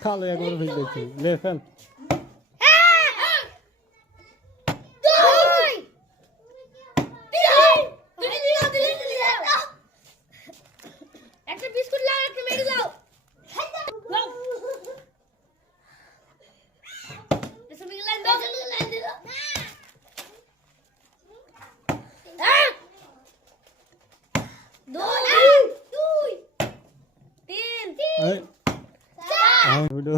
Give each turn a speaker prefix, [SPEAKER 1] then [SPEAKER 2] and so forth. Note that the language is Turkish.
[SPEAKER 1] Cala e agora vem daqui. Levanta.
[SPEAKER 2] No! আমি
[SPEAKER 1] ভিডিও